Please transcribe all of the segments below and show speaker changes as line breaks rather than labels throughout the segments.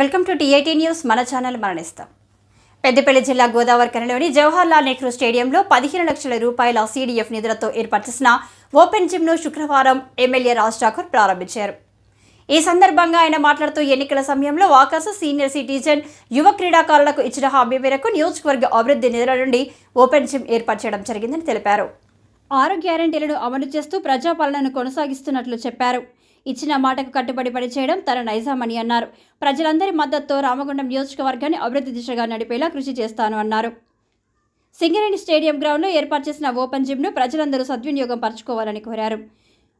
Welcome to TIT news. మన channel మరణిస్తాం. పెద్దపల్లి జిల్లా గోదావరికరలోని జవహర్లాల్ నెహ్రూ స్టేడియంలో పదిహేను లక్షల రూపాయల సీడీఎఫ్ నిధులతో ఏర్పాటు చేసిన ఓపెన్ జిమ్ను శుక్రవారం ఎమ్మెల్యే రాజ్ ఠాకూర్ ప్రారంభించారు. ఈ సందర్భంగా ఆయన మాట్లాడుతూ ఎన్నికల సమయంలో వాకర్స్ సీనియర్ సిటిజన్ యువ క్రీడాకారులకు ఇచ్చిన హామీ మేరకు నియోజకవర్గ అభివృద్ధి నిధుల నుండి ఓపెన్ జిమ్ ఏర్పాటు చేయడం జరిగిందని తెలిపారు. ఆరు గ్యారంటీలను అమలు చేస్తూ ప్రజాపాలనను కొనసాగిస్తున్నట్లు చెప్పారు. ఇచ్చిన మాటకు కట్టుబడి పనిచేయడం తన నైజామని అన్నారు. ప్రజలందరి మద్దతుతో రామగుండం నియోజకవర్గాన్ని అభివృద్ధి దిశగా నడిపేలా కృషి చేస్తాను అన్నారు. సింగరేణి స్టేడియం గ్రౌండ్లో ఏర్పాటు చేసిన ఓపెన్ జిమ్ను ప్రజలందరూ సద్వినియోగం పరచుకోవాలని కోరారు.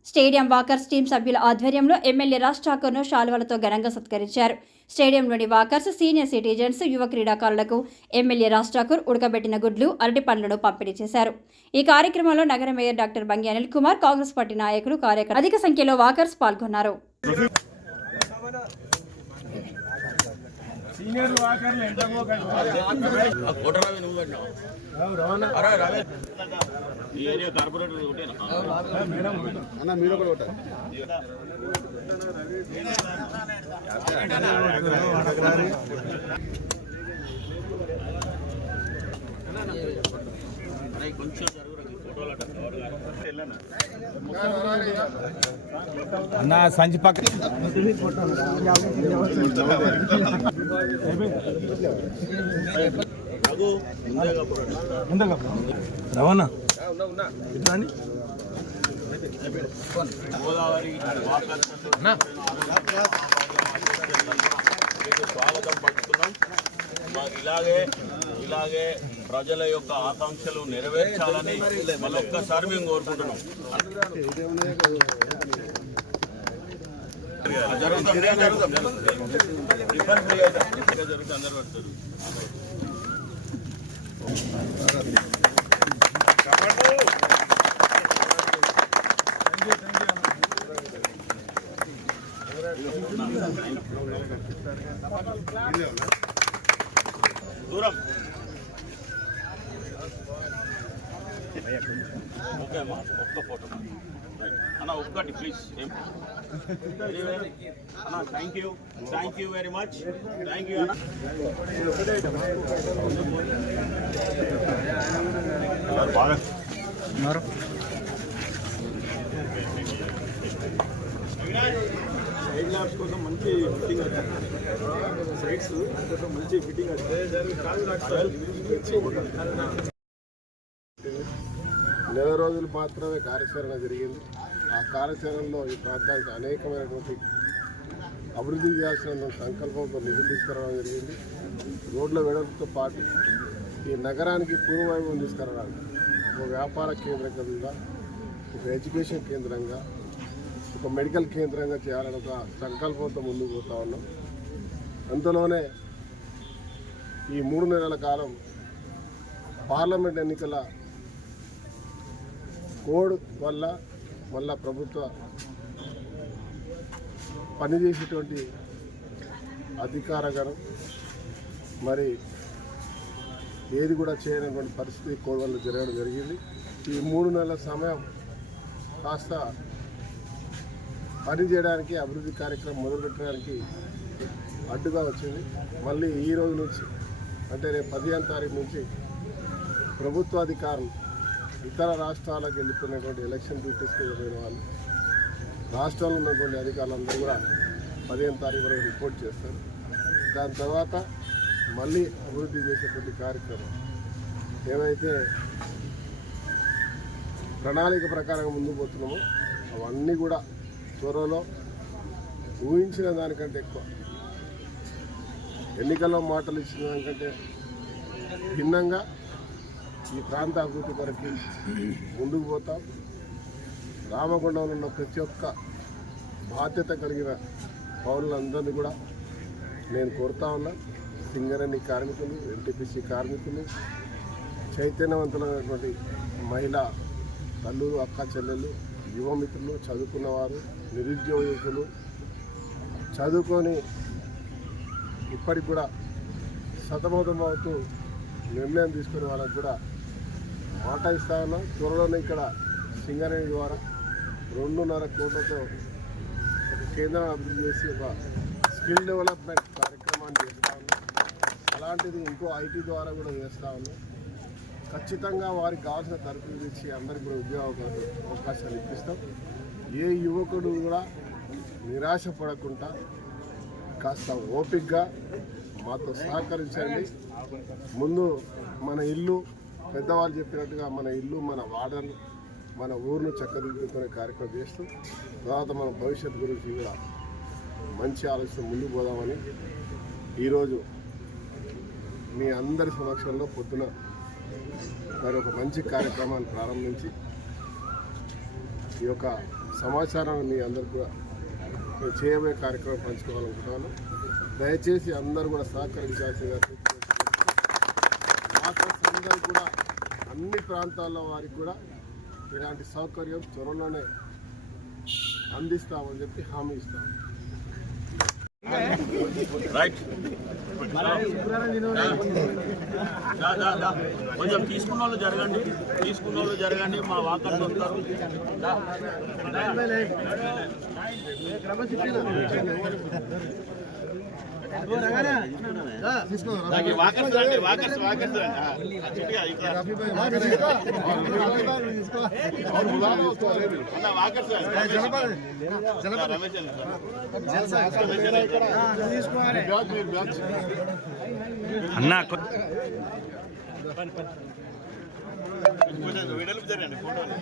స్టేడియం వాకర్స్ టీం సభ్యుల ఆధ్వర్యంలో ఎమ్మెల్యే రాజ్ ఠాకూర్ను శాలువలతో ఘనంగా సత్కరించారు. స్టేడియంలోని వాకర్స్ సీనియర్ సిటిజన్స్ యువ క్రీడాకారులకు ఎమ్మెల్యే రాజ్ ఠాకూర్ ఉడకబెట్టిన గుడ్లు అరటి పండ్లను పంపిణీ చేశారు. ఈ కార్యక్రమంలో నగర mayor doctor Bangi Anil Kumar Congress party నాయకులు కార్యకర్తలు అధిక సంఖ్యలో వాకర్స్ పాల్గొన్నారు.
సీనియర్ వాకర్లు ఎంతమో
కొట్టరావి నువ్వు కట్టినావు? ఈ ఏరియా కార్పొరేటర్ ఒకటేనా
అన్న మీరు కూడా ఒకటి.
కొంచెం
అన్న సంచి పక్క రవాణా?
గోదావరి స్వాగతం పట్టుకున్నాం ఇలాగే ఇలాగే ప్రజల యొక్క ఆకాంక్షలు నెరవేర్చాలని మళ్ళొక్కసారి మేము కోరుకుంటున్నాం. జరుగుతాం జరుగుతాం జరుగుతుంది అందరూ పడతారు దూరం. ఓకే అమ్మా ఒక్క ఫోటో. అన్న ఒక్కటి ప్లీజ్ అన్న thank you thank you very much thank you అన్న. బాగా.
సైడ్ ల్యాబ్స్ కోసం మంచి ఫిట్టింగ్ వచ్చింది సైడ్స్ మంచి ఫిట్టింగ్ వచ్చింది
నెల రోజులు మాత్రమే కార్యాచరణ జరిగింది. ఆ కార్యాచరణలో ఈ ప్రాంతానికి అనేకమైనటువంటి అభివృద్ధి చేయాల్సిన సంకల్పంతో నిధులు తీసుకురావడం జరిగింది. రోడ్ల వెడల్పుతో పాటు ఈ నగరానికి పూర్వవైభవం తీసుకురావడానికి ఒక వ్యాపార కేంద్రంగా ఒక ఎడ్యుకేషన్ కేంద్రంగా ఒక మెడికల్ కేంద్రంగా చేయాలని ఒక సంకల్పంతో ముందుకు పోతా ఉన్నాం. అందులోనే ఈ మూడు నెలల కాలం పార్లమెంట్ ఎన్నికల కోడ్ వల్ల మళ్ళా ప్రభుత్వ పనిచేసేటువంటి అధికారగణం మరి ఏది కూడా చేయనటువంటి పరిస్థితి కోడ్ వల్ల జరగడం జరిగింది. ఈ మూడు నెలల సమయం కాస్త పని చేయడానికి అభివృద్ధి కార్యక్రమం మొదలుపెట్టడానికి అడ్డుగా వచ్చింది. మళ్ళీ ఈ రోజు నుంచి అంటే రేపు పదిహేను తారీఖు నుంచి ప్రభుత్వాధికారులు ఇతర రాష్ట్రాలకు వెళ్తున్నటువంటి ఎలక్షన్ డ్యూటీస్కి వెళ్ళిపోయిన వాళ్ళు రాష్ట్రంలో ఉన్నటువంటి అధికారులందరూ కూడా పదిహేను తారీఖు వరకు రిపోర్ట్ చేస్తారు. దాని తర్వాత మళ్ళీ అభివృద్ధి చేసేటువంటి కార్యక్రమం. ఏవైతే ప్రణాళిక ప్రకారం ముందుకు పోతున్నామో అవన్నీ కూడా త్వరలో ఊహించిన దానికంటే ఎక్కువ ఎన్నికల్లో మాటలు ఇచ్చిన దానికంటే భిన్నంగా ఈ ప్రాంత అభివృద్ధి కొరకు ముందుకు పోతాం. రామగుండంలో ఉన్న ప్రతి ఒక్క బాధ్యత కలిగిన పౌరులందరినీ కూడా నేను కోరుతా ఉన్నా. సింగరేణి కార్మికులు ఎన్టీపీసీ కార్మికులు చైతన్యవంతులైనటువంటి మహిళా తల్లులు అక్క చెల్లెలు యువమిత్రులు చదువుకున్నవారు నిరుద్యోగ యువకులు చదువుకొని ఇప్పటికి కూడా సతమతమవుతూ నిర్ణయం తీసుకునే వాళ్ళకు కూడా మాట ఇస్తాను త్వరలోనే ఇక్కడ సింగరేణి ద్వారా రెండున్నర కోట్లతో ఒక కేంద్రం అభివృద్ధి చేసి ఒక స్కిల్ డెవలప్మెంట్ కార్యక్రమాన్ని చేస్తా ఉన్నాం. అలాంటిది ఇంకో ఐటీ ద్వారా కూడా చేస్తా ఉన్నాం. ఖచ్చితంగా వారికి కావాల్సిన తరఫులు ఇచ్చి అందరికీ కూడా ఉద్యోగ అవకాశాలు ఇప్పిస్తాం. ఏ యువకుడు కూడా నిరాశపడకుండా కాస్త ఓపిక్గా మాతో సహకరించండి. ముందు మన ఇల్లు పెద్దవాళ్ళు చెప్పినట్టుగా మన ఇల్లు మన వాడను మన ఊరును చక్కదిద్దుకునే కార్యక్రమం చేస్తూ తర్వాత మన భవిష్యత్తు గురించి కూడా మంచి ఆలోచన ముందుకు పోదామని ఈరోజు మీ అందరి సమక్షంలో పొద్దున మరి ఒక మంచి కార్యక్రమాన్ని ప్రారంభించి ఈ యొక్క సమాచారాన్ని మీ అందరికి కూడా చేయబోయే కార్యక్రమం పంచుకోవాలనుకుంటున్నాను. దయచేసి అందరూ కూడా సహకరించాల్సిందిగా అందరూ కూడా అన్ని ప్రాంతాల్లో వారికి కూడా ఇలాంటి సౌకర్యం త్వరలోనే అందిస్తామని చెప్పి హామీ ఇస్తాం.
రైట్. దా, దా, దా. కొంచెం తీసుకున్న వాళ్ళు జరగండి. తీసుకున్న వాళ్ళు జరగండి మా వాకర్లు వస్తారు. అన్న, వాకర్స్ రండి. ఆ, రమేష్ అన్న.
అన్నా.
కొంచెం వెడల్పు జరగండి ఫోటోలు.